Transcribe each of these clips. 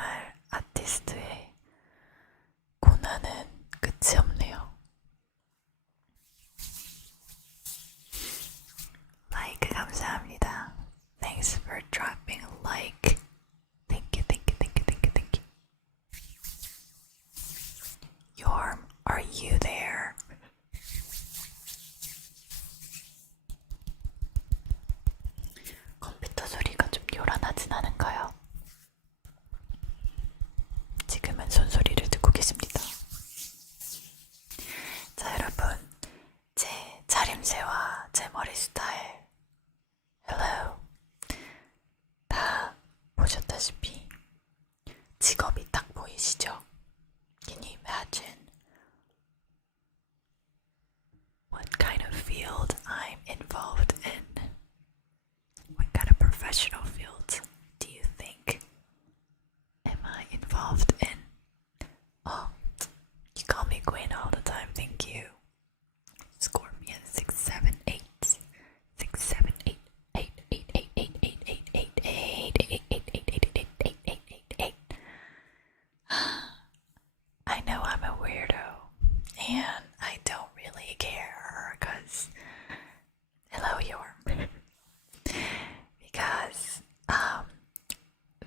정말 아티스트의 고난은 끝이 없네요. Like 감사합니다. Thanks for dropping a like. Thank you, thank you, thank you, thank you, thank you. Yorm, are you there? 컴퓨터 소리가 좀 요란하진 않은가요? 지금은 손소리를 듣고 계십니다. 자, 여러분, 제 차림새와 제 머리 스타일, Hello, 다 보셨다시피 직업이 딱 보이시죠? Can you imagine what kind of field I'm involved in? What kind of professional field do you think am I involved in? Oh, you call me Queen all the time, thank you. Scorpion 678 678 I know I'm a weirdo and I don't really care because hello Yorm because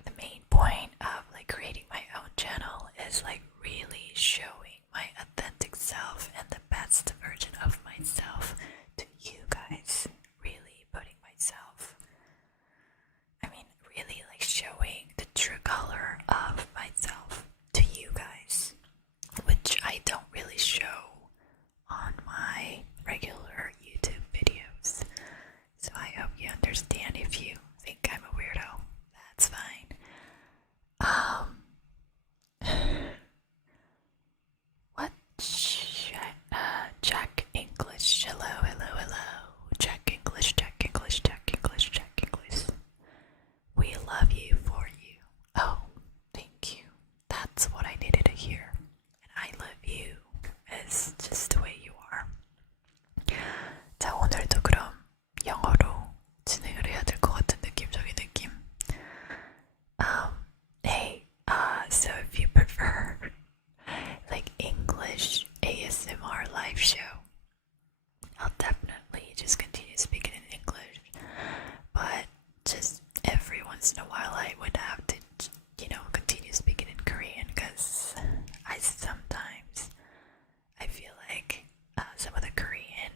the main point of like creating my own channel is like really showing my authentic self and the best version of myself to you guys. Really putting myself, really like showing the true color of myself to you guys, which I don't really show on my regular YouTube videos. So I hope you understand. If you think I'm a weirdo, that's fine. What? Jack English. Hello, hello, hello. Jack English, Jack English, Jack English, Jack English. We love you for you. Oh, thank you. That's what I needed to hear. And I love you as just the way you are. 자, 오늘도 그럼 영어로 진행을 해야 될 것 같은 느낌적인 느낌. Hey, so if you prefer like English ASMR live show, I'll definitely just continue speaking in English. But just every once in a while I would have to, continue speaking in Korean because I sometimes feel like some of the Korean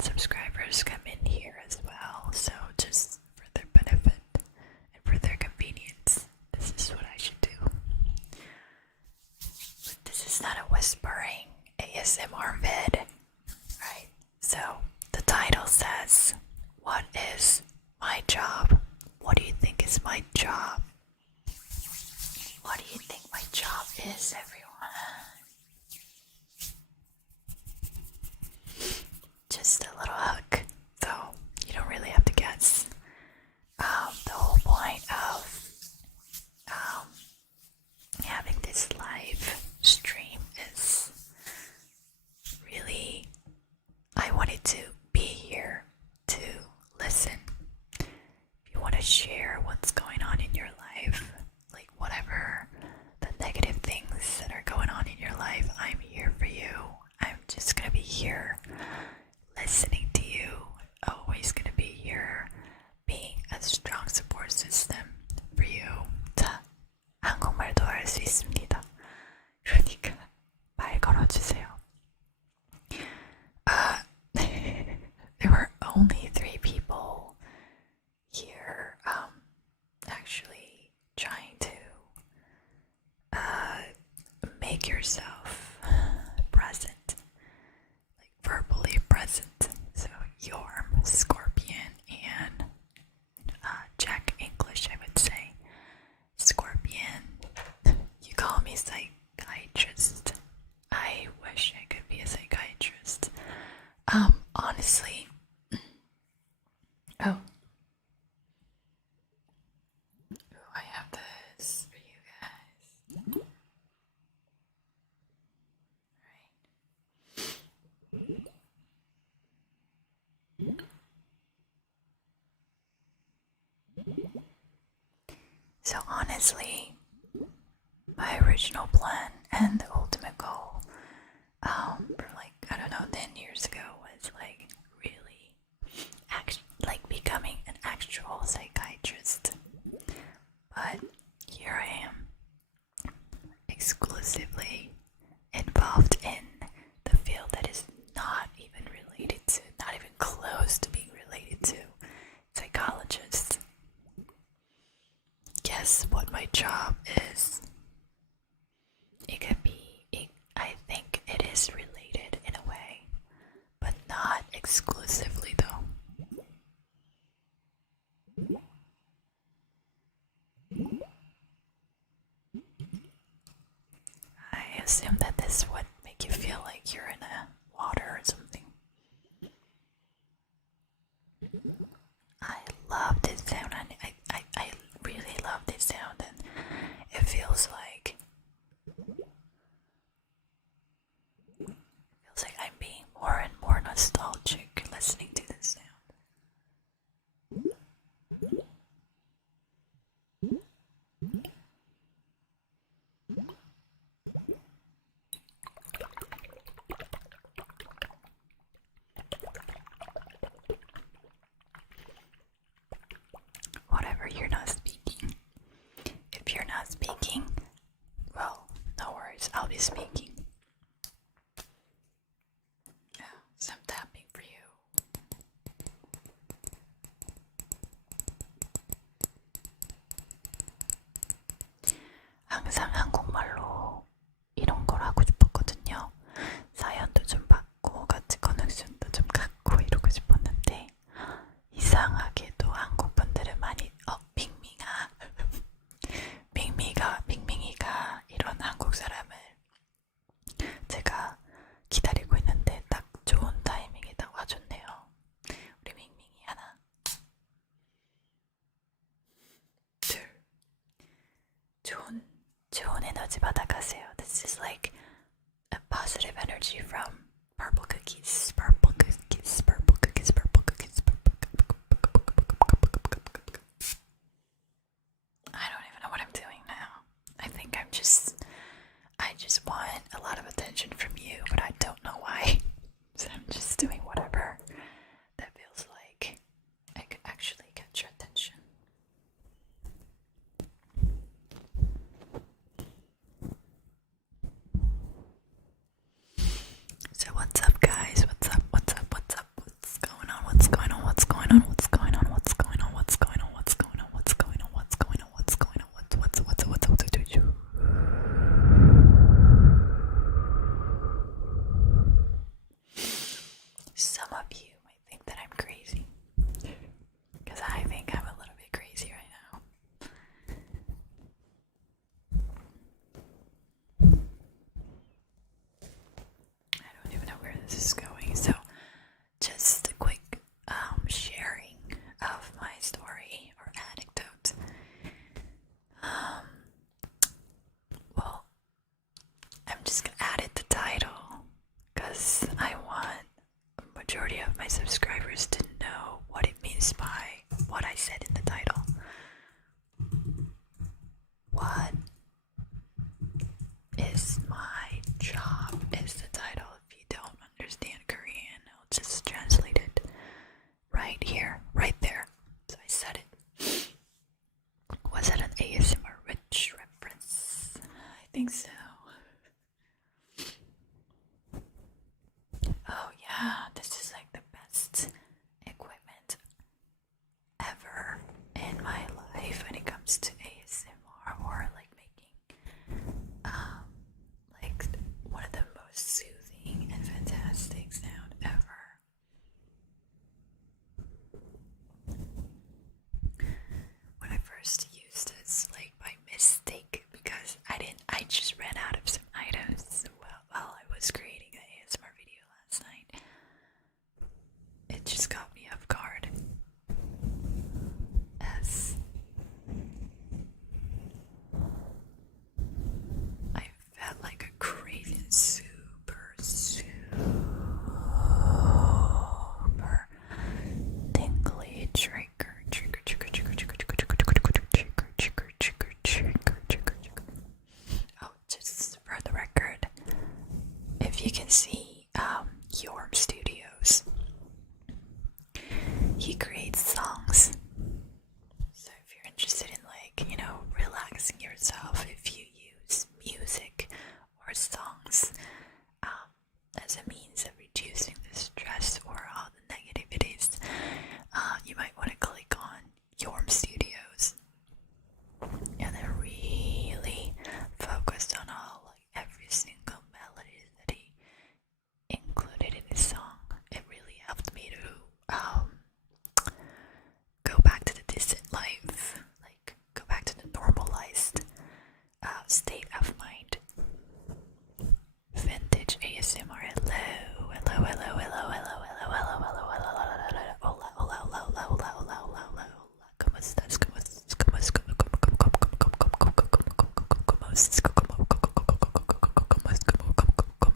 subscribers come in here as well. So just for their benefit and for their convenience, this is what I should do. But this is not a whispering ASMR vid, right? So the title says, what is my job? What do you think is my job? What do you think my job is, everyone? Just a little hook, so you don't really have to guess. The whole point of having this live stream is really, I wanted to be here to listen. If you want to share what's going on in your life, like whatever the negative things that are going on in your life, I'm here for you. I'm just gonna be here listening to you, always gonna be here being a strong support system for you. 자, 한국말도 할 수 있습니다. 그러니까 말 걸어주세요. There were only 3 people here actually trying to make yourself present, like verbally present. So Yorm, Scorpion, and Jack English, I would say. Scorpion, you call me psychiatrist. I wish I could be a psychiatrist. Honestly, oh, I have this for you guys. So honestly, my original plan and the ultimate goal, for like, I don't know, 10 years ago was like really like becoming an actual psychiatrist. But here I am, exclusively involved in the field that is not even related to, not even close to being related to psychologists. Guess what my job is? It could be, I think it is related in a way, but not exclusively though. I assume that this would make you feel like you're in a water or something. I love this sound, and I really love this sound, and it feels like I'm being more and more nostalgic listening to this sound. Whatever, you're not speaking. If you're not speaking, well, no worries, I'll be speaking. Yeah, some tapping for you. 항상 한국말로 이런 걸 하고 싶었거든요. 사연도 좀 받고 같이 커넥션도 좀 갖고 이러고 싶었는데 이상하게도 한국 분들은 많이 밍밍이가 이런 한국 사람을 제가 기다리고 있는데 딱 좋은 타이밍에 딱 와줬네요. 우리 밍밍이 하나, 둘, 좋은 에너지 받아가세요. This is like a positive energy from purple cookies, purple cookies, purple cookies, purple cookies, purple cookies. I don't even know what I'm doing now. I think I just want a lot of attention from you, but I don't know why. So I'm just doing whatever that feels like I could actually get your attention. So what's up, guys? What's up? What's up? What's up? What's going on? What's going on? What's going on? What's going on? What's going on? What's going on? What's going on? What's going on? What's going on? What's going on? What's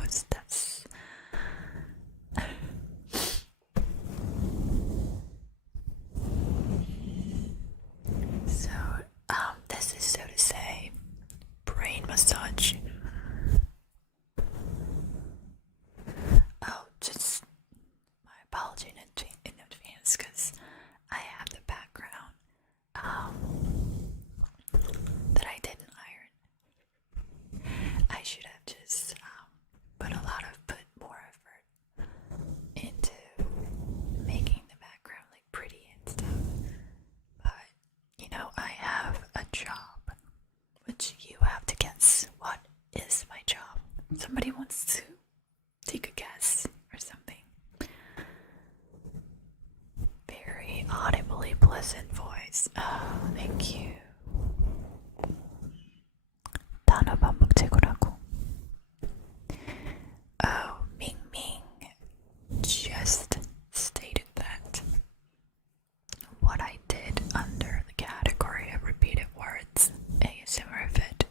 estás? So, this is so to say brain massage. Oh, just my apology in advance because I have the background that I didn't iron. I should have just put more effort into making the background like pretty and stuff. But you know, I have a job, which you have to guess what is my job. Somebody wants to take a guess or something. Very audibly pleasant voice. Oh, thank you. 단어 반복 제거라고. Oh, Ming Ming just stated that what I did under the category of repeated words, ASMR fit,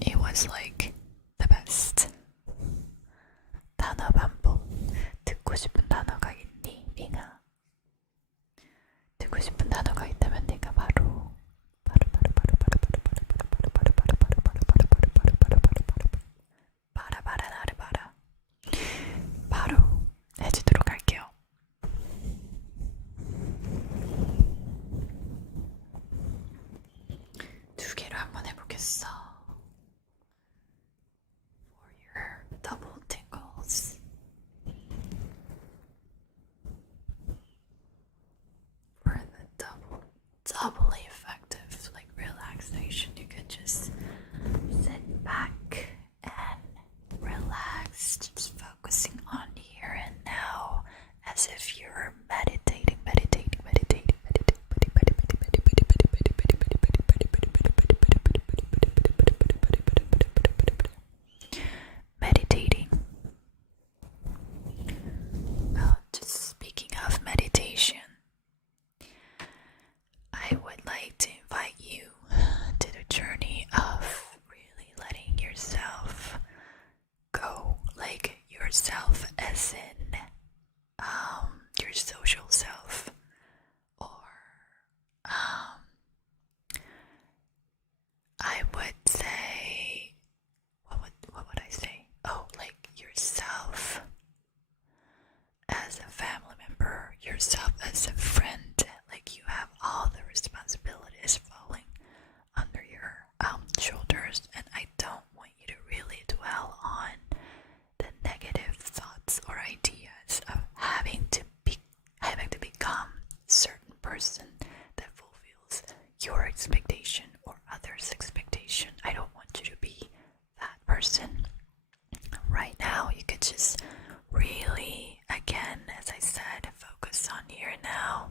it was like the best. 단어 반복. 듣고 싶은 단어가 있니, 밍아? 듣고 싶은 단어가 있다면 내가 바로 해주도록 할게요. 두 개로 한번 해보겠어. For your double tingles. For the doubly effective like relaxation, you could just sit back and relax, just focusing on here and now as if you're meditating. Oh, just speaking of meditation, I would like to invite you to the journey of really letting yourself go, like yourself as in your social self, or I would say, what would I say? Oh, like yourself as a family member, yourself as a friend, like you have all the responsibilities falling under your shoulders, and I don't want you to really dwell on the negative thoughts or ideas of having to become a certain person that fulfills your expectation or others' expectation. I don't want you to be that person. Right now, you could just really, again, as I said, focus on here and now.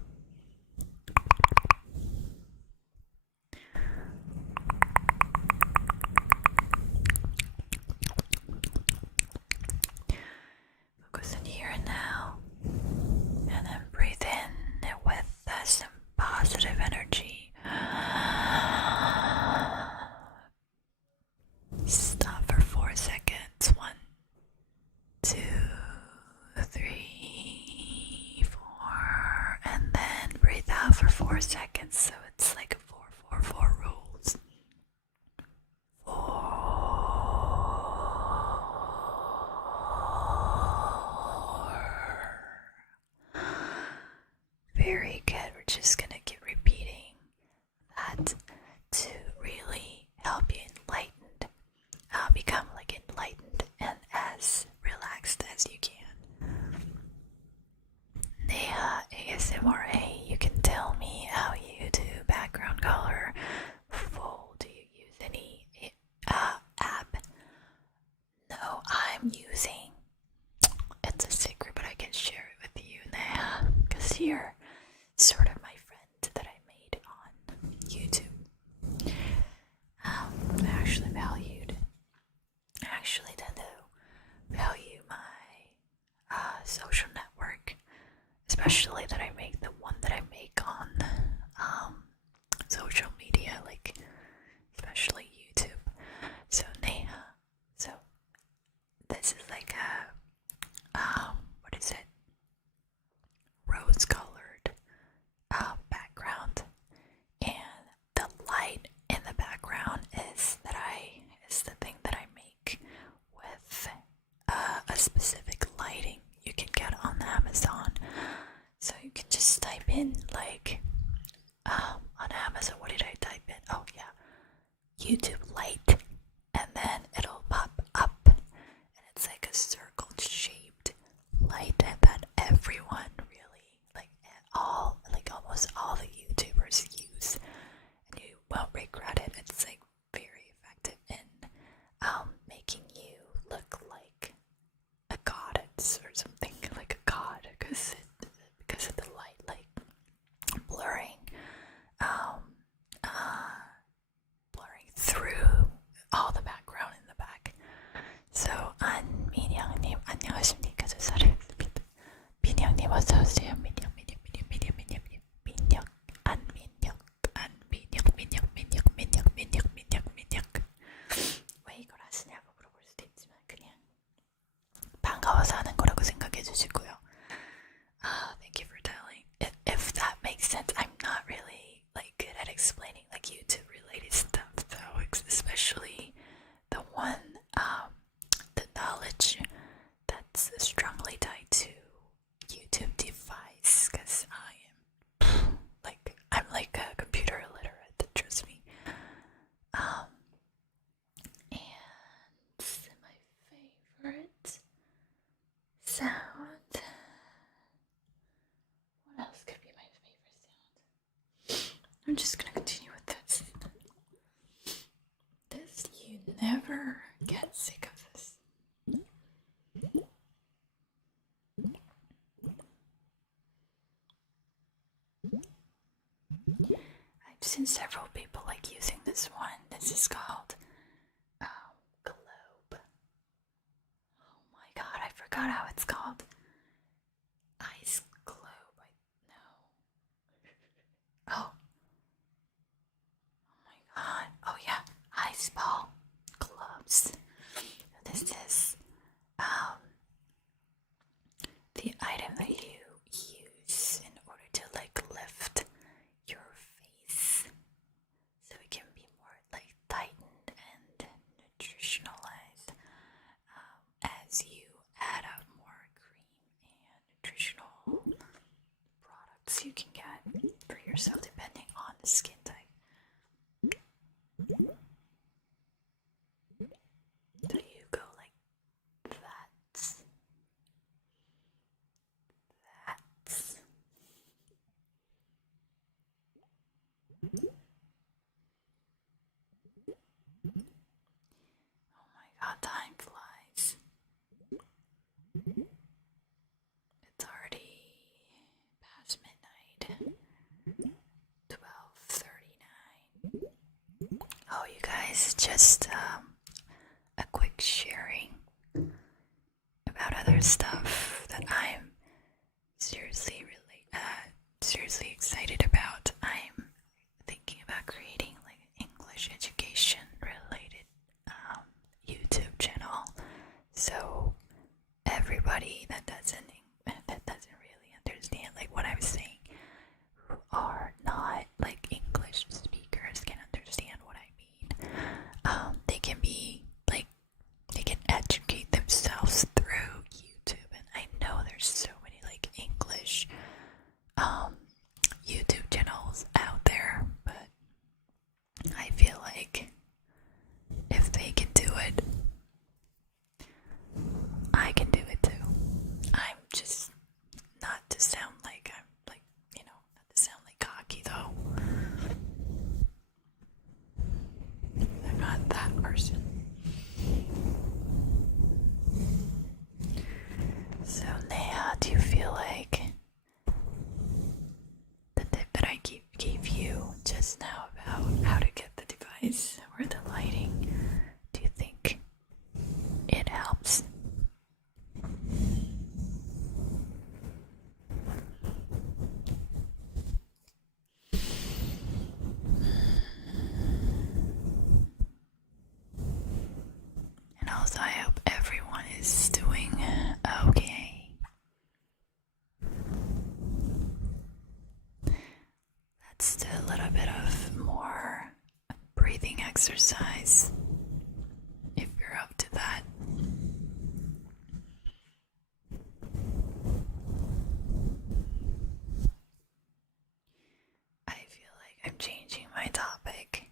Focus on here and now. And then breathe in with some positive energy. Stop for 4 seconds. 1, 2, 3, 4. And then breathe out for 4 seconds. So it's like a 4-4-4 rules. 4. Very good. We're just gonna keep repeating that to really help you become like enlightened and as relaxed as you can. Neha ASMRA, you can tell me how you do background color. Do you use any app? No, I'm using, it's a secret, but I can share it with you, Neha, because you're sort of my friend that I made on YouTube. I actually tend to value my social network, especially that I make the one that I make on social media, like especially YouTube light, and then it'll pop up, and it's like a circle shaped light, and then everyone really, like almost all the YouTubers use, and you won't regret it. It's like very effective in making you look like a goddess or something, like a god, because of the light, like blurring through all the background in the back. So 안민영님 안녕하십니까? 저 사랑합니다. 민영님 어서 오세요. 민영 왜 이걸 하시냐고 물어볼 수도 있지만 그냥 반가워서 하는 거라고 생각해 주시고요. Thank you for telling. If that makes sense, I'm not really like good at explaining like YouTube related stuff, though, especially the one, the knowledge that's strongly tied to YouTube device, because I'm like a computer illiterate, trust me. And my favorite sound. What else could be my favorite sound? I'm just gonna continue with this. You never get sick of this. I've seen several people like using this one. This is called Globe. Oh my god, I forgot how it's called. Ice Globe. Oh my god. Oh yeah, ice ball globes. This is the item that you use in order to like lift your face, so it can be more like tightened and nutritionalized as you add up more cream and nutritional products you can get for yourself depending on the skin type. So you go like that. Oh my god, time flies. It's already past midnight. 12:39. Oh, you guys, just a quick sharing about other stuff that I'm seriously excited about. I'm thinking about creating like an English education related YouTube channel, so everybody that doesn't really understand like what I'm saying, who are not like English speakers, can understand what I mean. They can be like, they can educate themselves through YouTube, and I know there's so many like English YouTube channels out there, but I feel like if they can do it, I can do it too. I'm just not to sound like I'm like, not to sound like cocky though. I'm not that person. So Neha, do you feel like the tip that I gave you just now about how to get the device or the lighting, do you think it helps? And also I hope everyone is doing okay. Let's do a little bit of more breathing exercise if you're up to that. I feel like I'm changing my topic,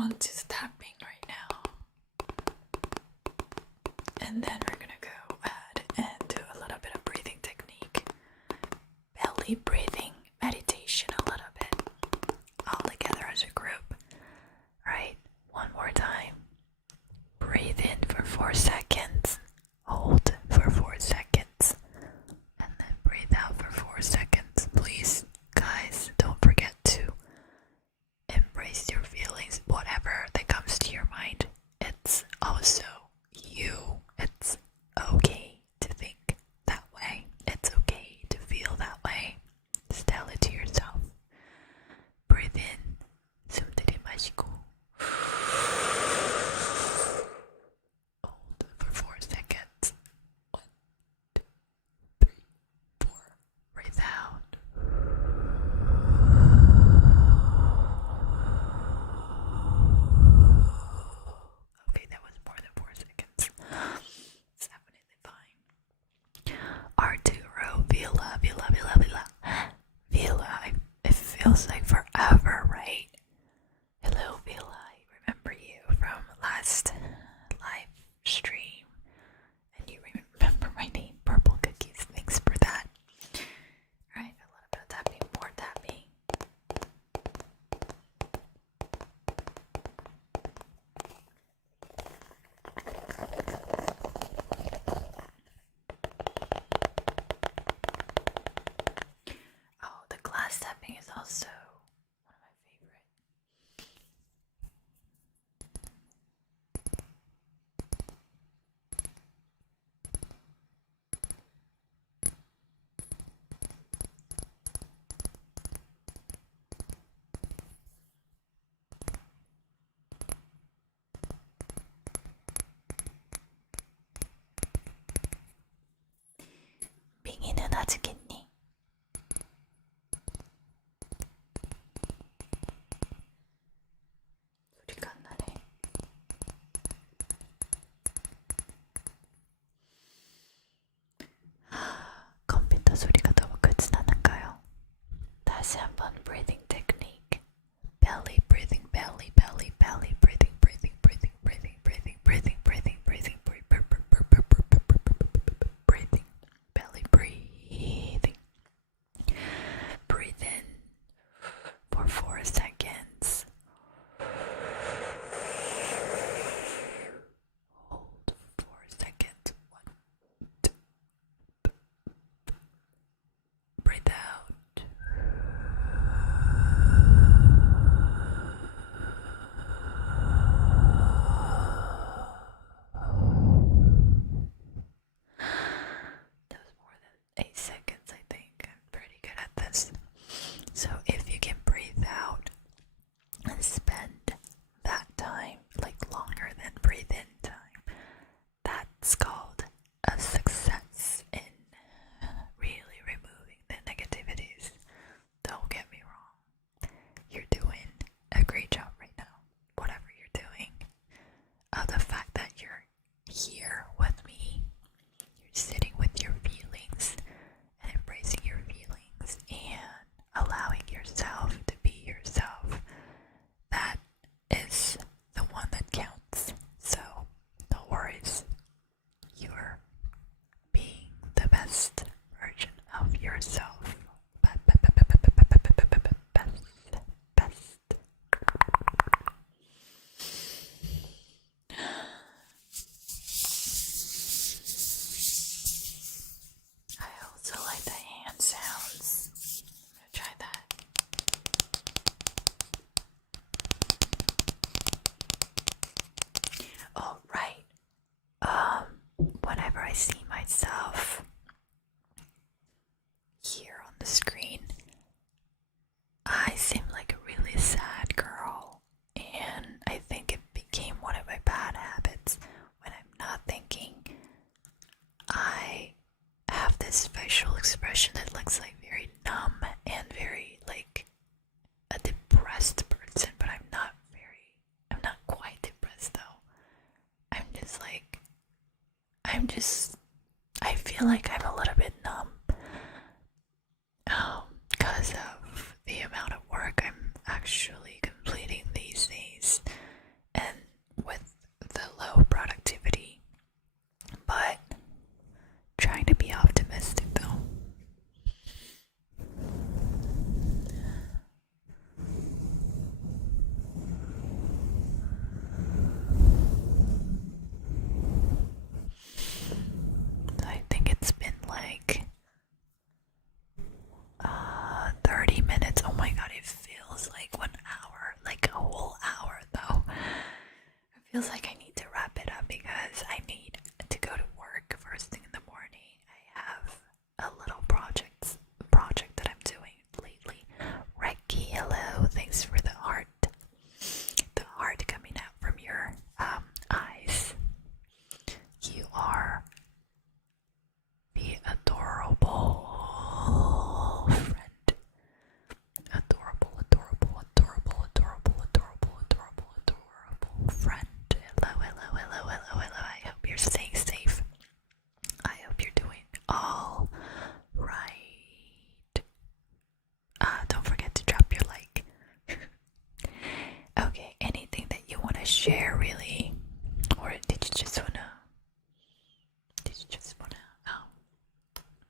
on to the tapping right now. And then we're gonna go ahead and do a little bit of breathing technique. Belly breathing meditation a little bit. All together as a group. Right? One more time. Breathe in for 4 seconds. Hold for 4 seconds. And then breathe out for 4 seconds. Please, guys, don't forget to embrace your feelings. Whatever that comes to your mind, it's also you. It's okay to think that way. It's okay to feel that way. Just tell it to yourself. Breathe in. 숨 들이마시고. Hold for 4 seconds. 1, 2, 3, 4. Breathe out. Okay, that was more than 4 seconds. It's definitely fine. Arturo, Vila. It feels like forever, right? Hello, Vila. I remember you from last live stream. And you remember my name, Purple Cookies. Thanks for that. Alright, a little bit of tapping, more tapping. Oh, the glass tapping is also one of my favorite. 빙이는 아직 있니? 소리가 안 나네. 컴퓨터 소리가 너무 크진 않은가요? 다시 한번 breathing technique. Belly breathing, belly breathing, belly breathing. Breathe in for 4 seconds. Hold for 4 seconds. 1, 2. Breathe out. That was more than 8 seconds, I think. I'm pretty good at this. So if you can breathe out and spend that time, like longer than breathe in time, that's called a success in really removing the negativities. Don't get me wrong. You're doing a great job right now. Whatever you're doing. The fact that you're here with me, you're sitting with your feelings and embracing your feelings and allowing yourself to be yourself, that is the one that counts. So no worries. You're being the best version of yourself. Best. I also like the hand sounds. I'm gonna try that. Oh, right. Whenever I see myself here on the screen, I seem like a really sad girl, and I think it became one of my bad habits. When I'm not thinking, I have this facial expression that looks like very numb and very like a depressed person, but I'm not quite depressed though. I feel like I'm a little bit numb because of the amount of work I'm actually completing these days. feels like I need to wrap it up because I need to go to work first thing in the morning. I have a little project that I'm doing lately. Reiki, hello, thanks for the heart. The heart coming out from your eyes. You are the adorable friend. Adorable, adorable, adorable, adorable, adorable, adorable, adorable friend. Hello, hello, hello, hello, hello. I hope you're staying safe. I hope you're doing all right. Don't forget to drop your like. Okay, anything that you want to share, really? Or did you just wanna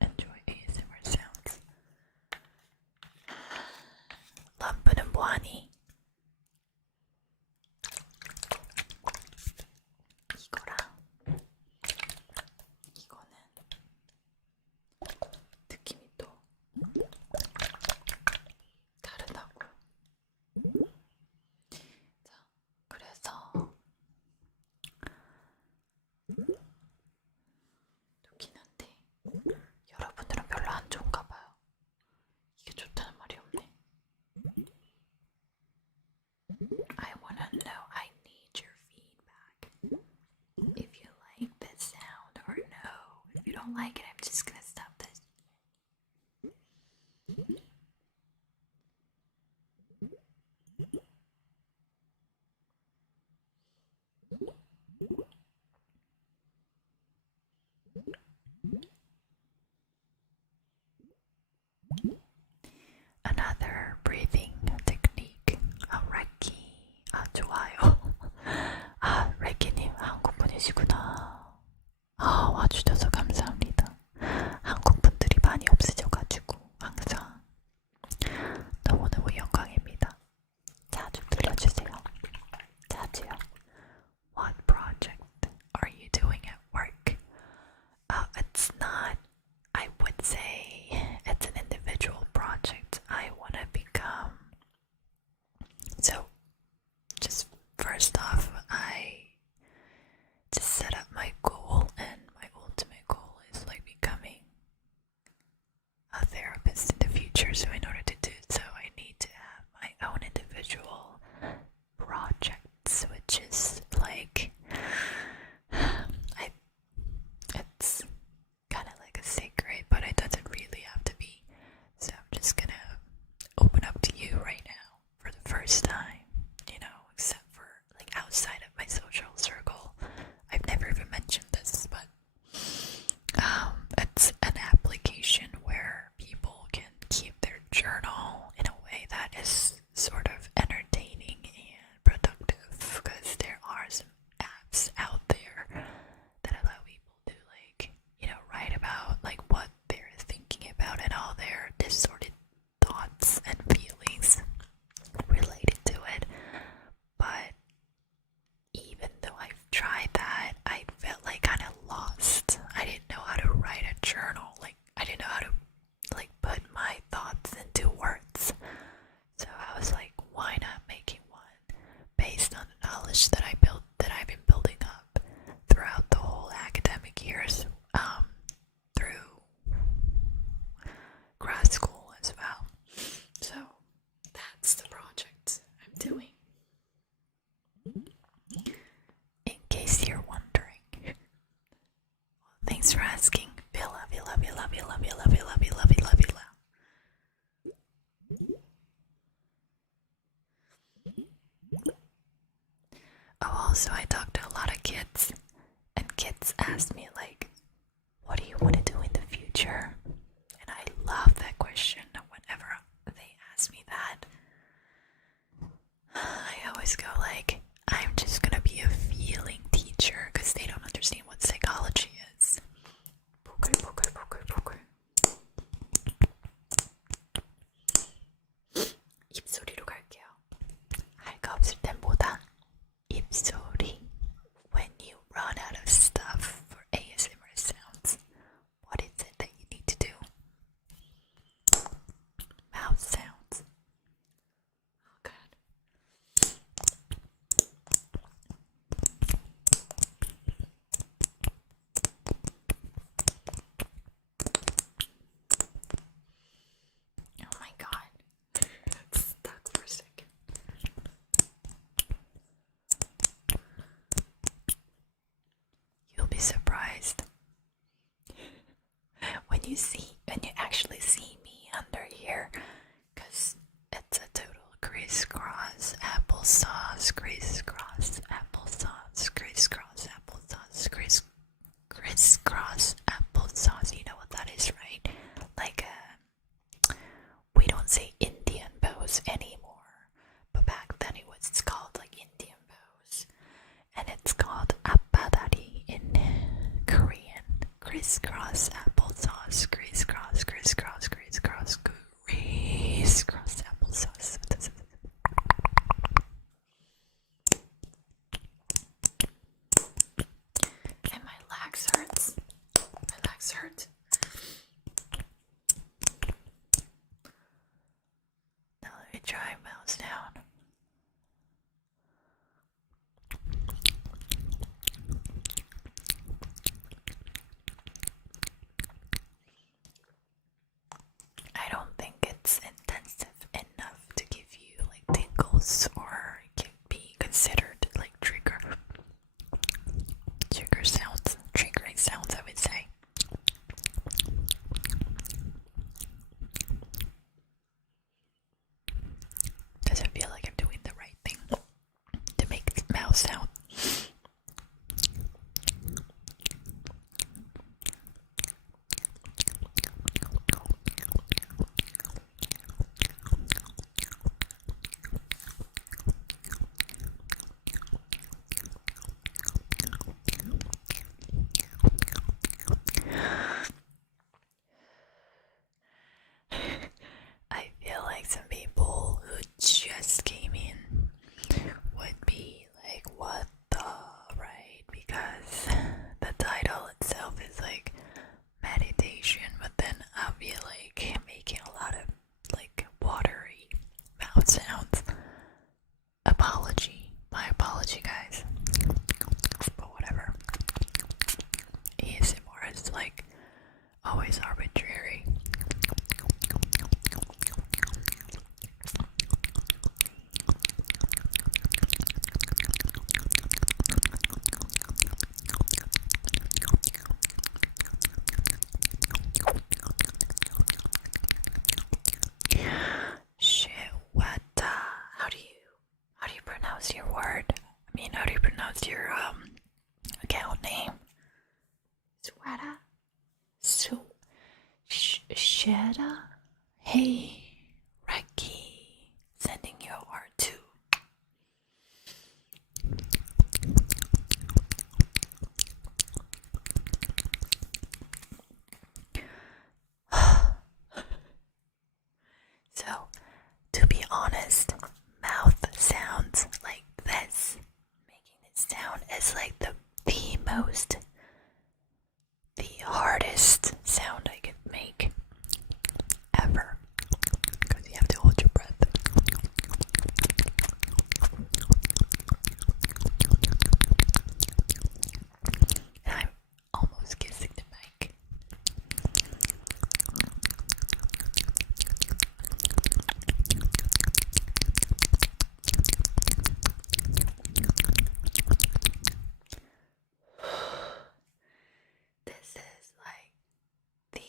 enjoy ASMR sounds? 럼브는 뭐하니? 이거랑 이거는 느낌이 또 다르다고. 자, 그래서 좋긴 한데 여러분들은 별로 안 좋은가 봐요. 이게 좋다는 말이 없네. I wanna know, I need your feedback. If you like this sound or no. If you don't like it, I'm just gonna stop this. Another breathing technique. Reiki. 좋아요. 레키님 한국 분이시구나. 와주셔서 감사합니다. 한국 분들이 많이 없으셔가지고 항상 너무너무 영광입니다. 자주 들려주세요. 자주요. What project are you doing at work? It's not, I would say it's an individual project. I want to become, so just first off, I just set up my goal, and my ultimate goal is like becoming a therapist in the future. So in order to do so, I need to have my own individual projects, which is like it's kind of like a secret, but it doesn't really have to be. So I'm just gonna open up to you right now for the first time, except for like outside of my social circle. I've never even mentioned this, but it's an application where people can keep their journal in a way that is sort of entertaining and productive, because there are some apps out there that allow people to write about like what they're thinking about and all their distorted thoughts and feelings related to it. But even though I've tried that, I felt like kind of lost. I didn't know how to write a journal. Like I didn't know how to put my thoughts into words. So I was like, why not making one based on the knowledge that I've been building up throughout the whole academic years, through grad school as well. So that's the project I'm doing. In case you're wondering. Thanks for asking. Villa, Villa, Villa, Villa, Villa, Villa, Villa, Villa, Villa. Also, I talked to a lot of kids, and kids ask me like, what do you want to do in the future? And I love that question. Whenever they ask me that, I always go like, I'm just gonna be a feeling teacher, because they don't understand what psychology is. 보글, 보글, 보글, 보글. 입소리로 갈게요. 할 거 없을 땐보다 입소리. When you run out of stuff for ASMR sounds, what is it that you need to do? Mouth sounds. Oh god. What's your account name? Swada? Shada? Hey, Reki, sending you a heart too. So, to be honest, mouth sounds like this. Making this sound is like the hardest sound I could make ever. Because you have to hold your breath. And I'm almost kissing the mic. This is like the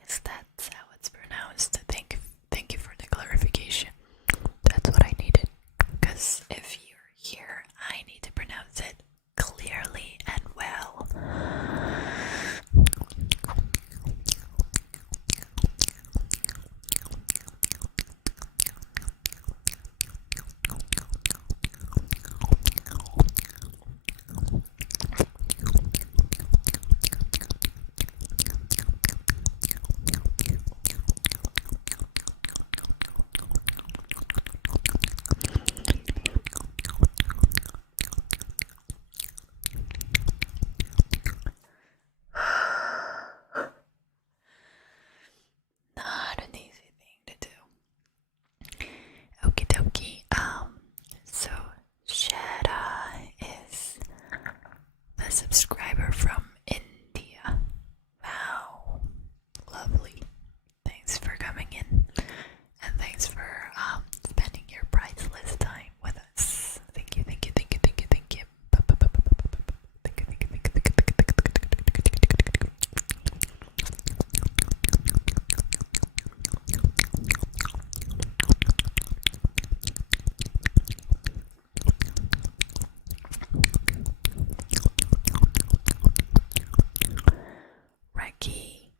yes, that's how it's pronounced. Thank you for the clarification. That's what I needed. Because if you're here, I need to pronounce it clearly and well. Not an easy thing to do. Okie dokie. So Shada is the subscriber from India. Wow, lovely. Thanks for coming in, and thanks for spending your priceless time with us. Thank you, thank you, thank you, thank you, thank you. Thank you, thank you, thank you, thank you, thank you, thank you. Reki,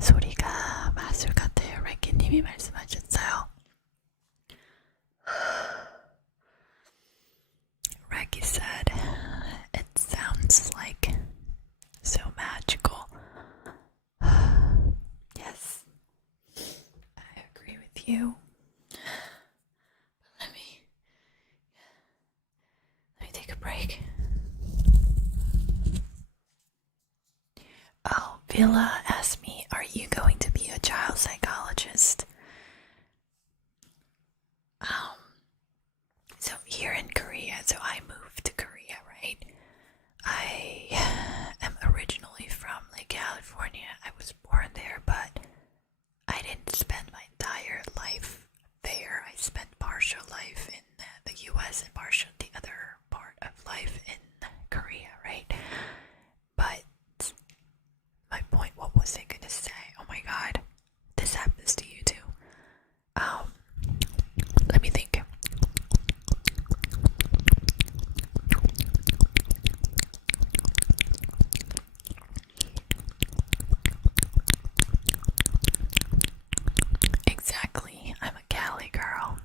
소리가 마술 같아요. 레키님이 말씀하셨어요. Reki said, it sounds like so magical. Yes, I agree with you. But let me take a break. Oh, Villa asked me, are you going to be a child psychologist? So here in Korea, so I moved to Korea, right? I am originally from California. I was born there, but I didn't spend my entire life there. I spent partial life in the US and partial the other part of life in Korea, right? But my point, what was I gonna say? Oh my god, this happens to you too. Let me think. Exactly, I'm a Cali girl.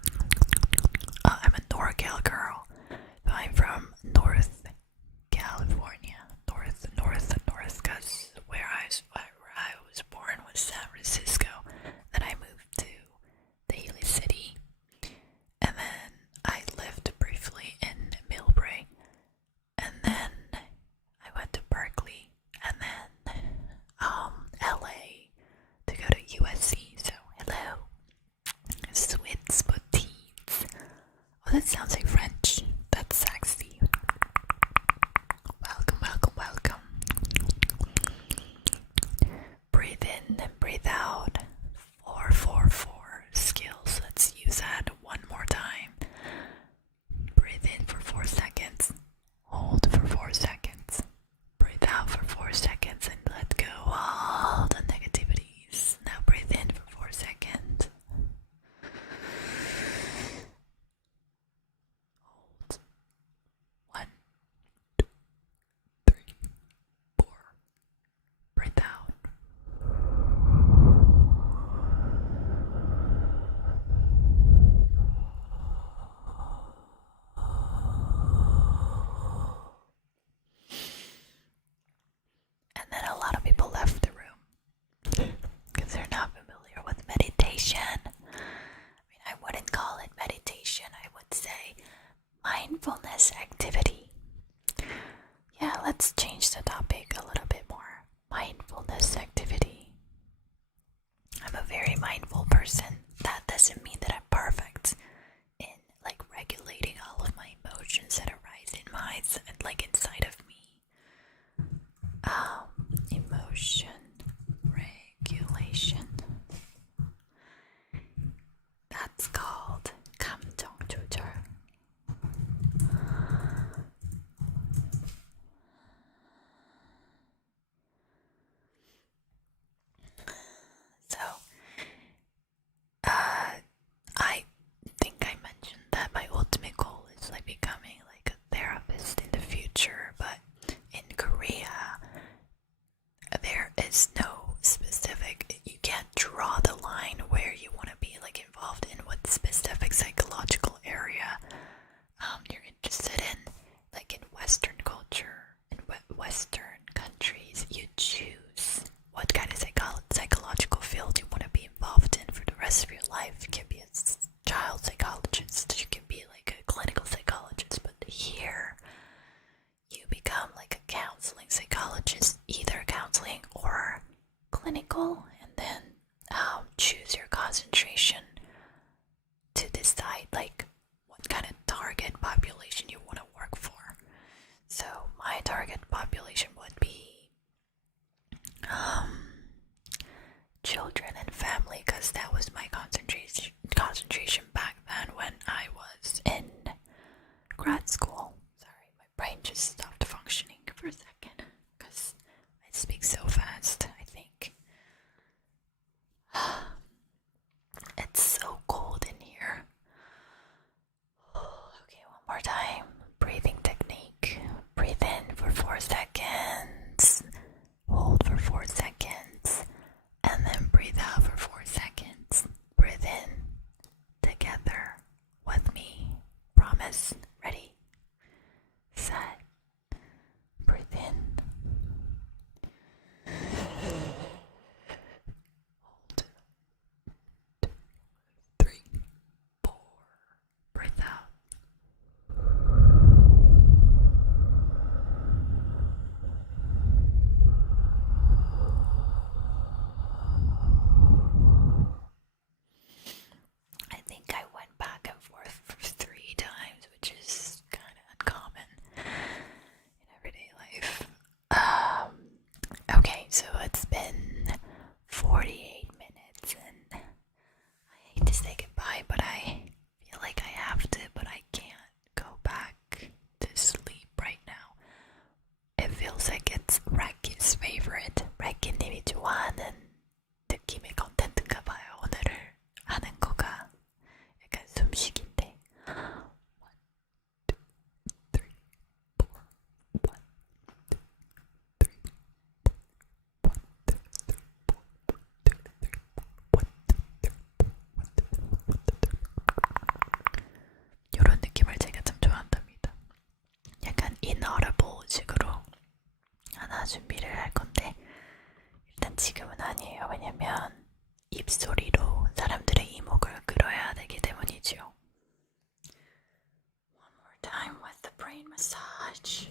I'm a NorCal girl. I'm from North California. North, because where I was born was San Francisco. Then I moved to Daly City. And then I lived briefly in Millbrae. And then I went to Berkeley. And then LA to go to USC. So hello. Sweets Boutique. Oh, that sounds like French. That's sexy. Welcome, welcome, welcome. Breathe in and breathe out. 4 skills. Let's use that one more time. Breathe in for 4 seconds. Hold for 4 seconds. Breathe out for 4 seconds and let go all the negativities. Now breathe in for 4 seconds. clinical, and then choose your concentration to decide like what kind of target population you want to work for. So my target population would be children and family, because that was my concentration back then when I was in grad school. Sorry, my brain just stopped functioning for a second because I speak so fast, I think. It's so cold in here. Okay, one more time. Breathing technique. Breathe in for 4 seconds. Hold for 4 seconds. And then breathe out for 4 seconds. Breathe in together with me. Promise. Ready? Set. Breathe in. Hold. 2, 3, 4. Breathe out. I think I went back and forth for 3 times, which is kind of uncommon in everyday life. Okay, so it's been 48 minutes, and I hate to say goodbye, but I feel like I have to, but I can't go back to sleep right now. It feels like it's Racky's favorite. Racky님이 좋아하는 느낌의 컨텐츠인가 봐요. 오늘을 하는 거가 약간 숨쉬기인데. 1, 2, 3, 4. 1, 2, 3, 4. 1, 2, 3, 4. 1, 2, 3, 4. 1, 2, 3, 4. 이런 느낌을 제가 참 좋아한답니다. 약간 inaudible 식으로 하나 준비를 할 건데, 일단 지금은 아니에요. 왜냐면 입소리로 사람들의 이목을 끌어야 되기 때문이죠. One more time with the brain massage.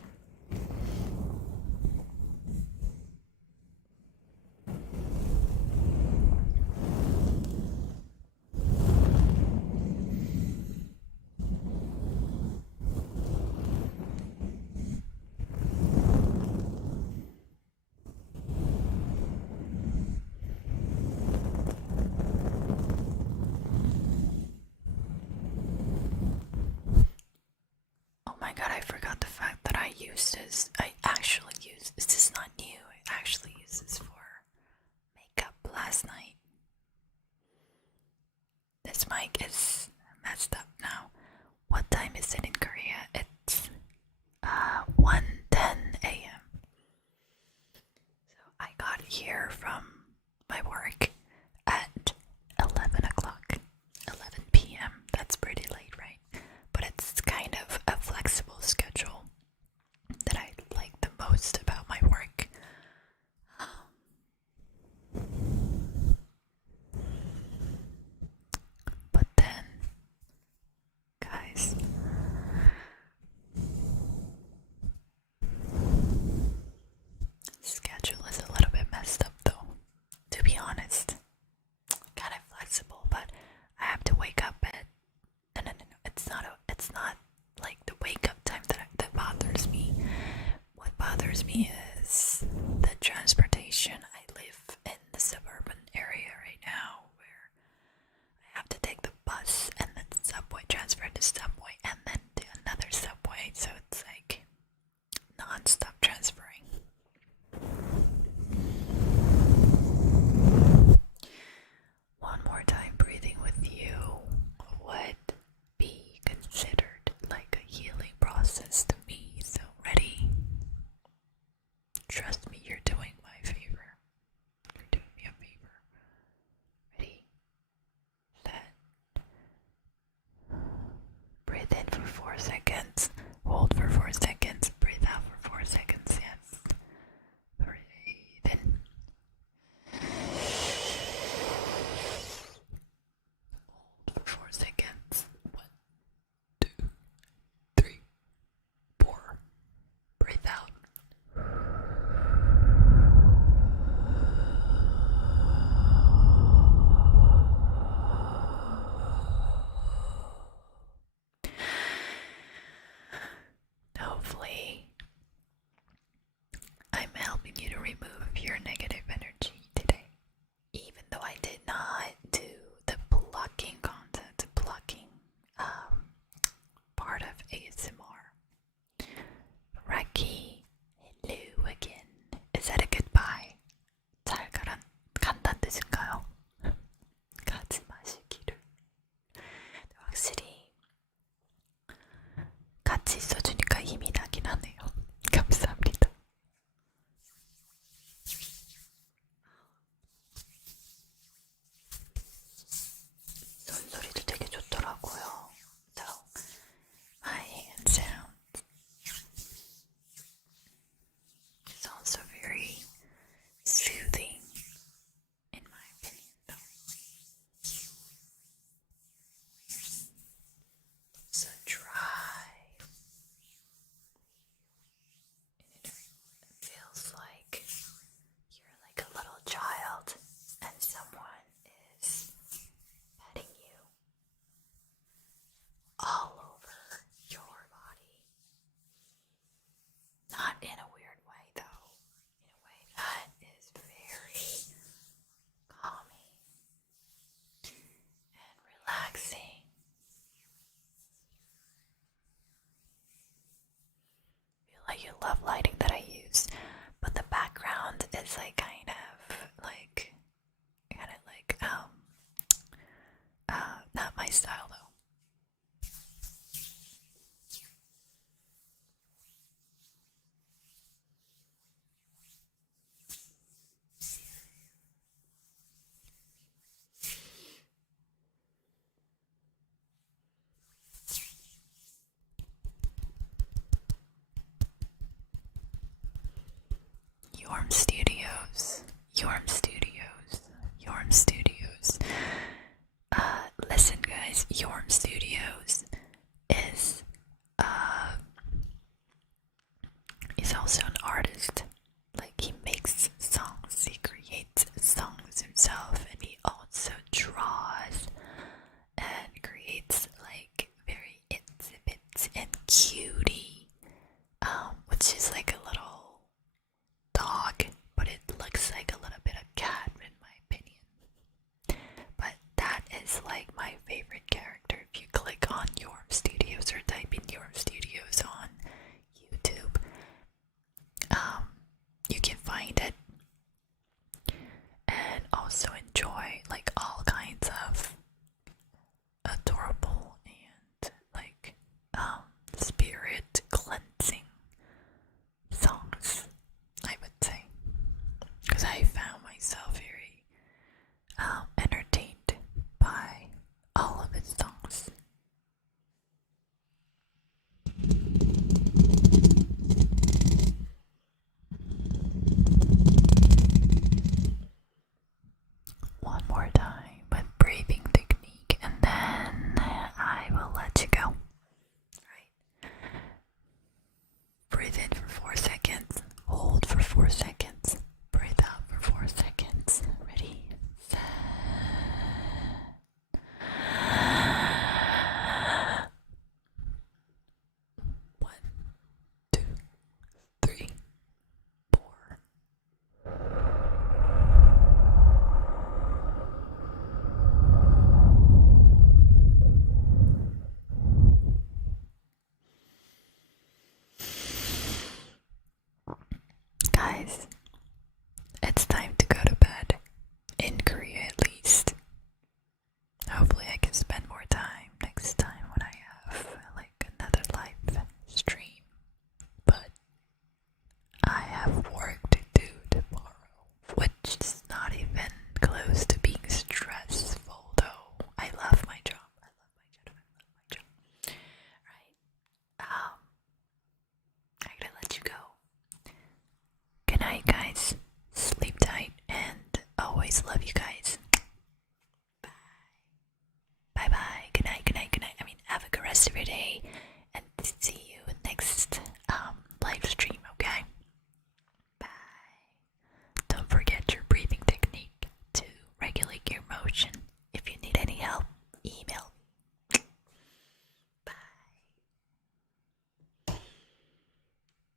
Oh my god, I forgot the fact that I use this. I actually use this. Is not new. I actually used this for makeup last night. This mic is messed up now. What time is it in Korea? It's 1:10 a.m. So I got here from my work at 11 o'clock. 11 p.m. That's pretty late, right? But it's kind of a flexible schedule that I like the most about my work. But then, guys, schedule is a little bit messed up though, to be honest. Kind of flexible, but I have to wake up at no, it's not like the wake up time that bothers me. What bothers me is the transportation. I live in the suburban area right now where I have to take the bus and then subway, transfer to subway, and then to another subway, so it's like non-stop transferring. One more time, breathing with you would be considered like a healing process to me. So ready? Trust me, you're doing my favor. You're doing me a favor. Ready? Set. Breathe in for 4 seconds.